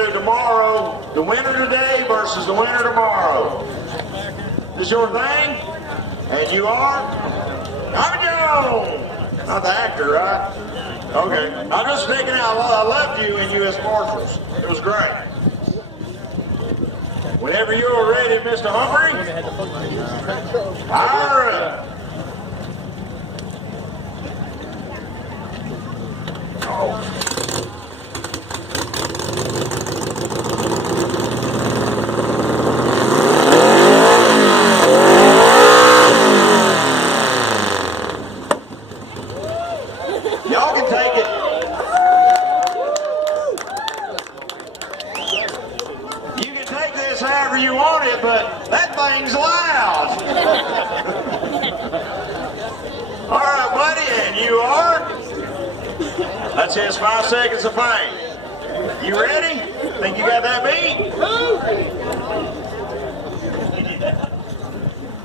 to do tomorrow, the winner today versus the winner tomorrow. This is your thing? And you are? Tommy Jones! Not the actor, right? Okay. I'm just thinking out loud. I loved you in U.S. Marshals. It was great. Whenever you're ready, Mr. Humphrey. Fire up. Oh. Y'all can take it. You can take this however you want it, but that thing's loud. All right, buddy, and you are? That's his 5 seconds of fame. You ready? Think you got that beat?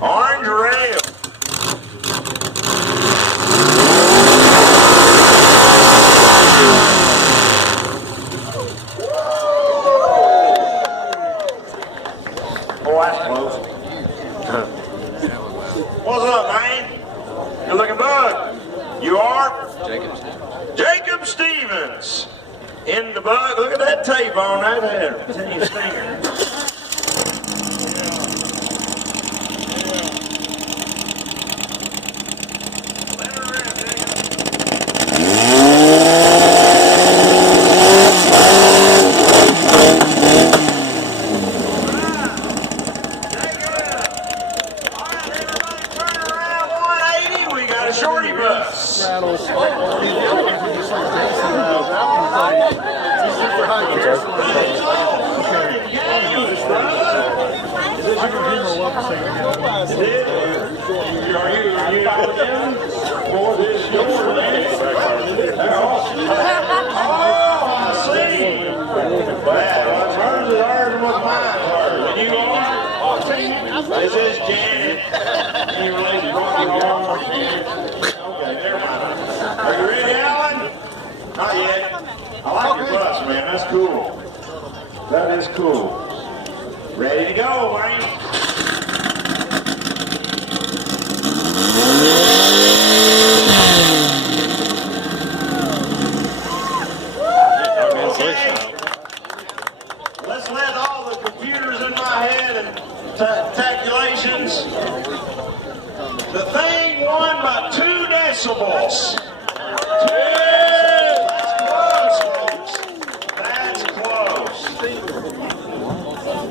Orange rail. Oh, that's close. What's up, man? You're looking bug. You are? Jacob Stevens. In the bug. Look at that tape on that head. It's in your stinger. Let her rip, Jacob. Shorty bus. This is Janet. You related to okay, never mind. Are you ready, Alan? Not yet. I like your bus, man. That's cool. That is cool. Ready to go, Wayne. Okay. Let's let all the computers in my head and calculations. The thing won by 2 decibels. That's close, folks. That's close.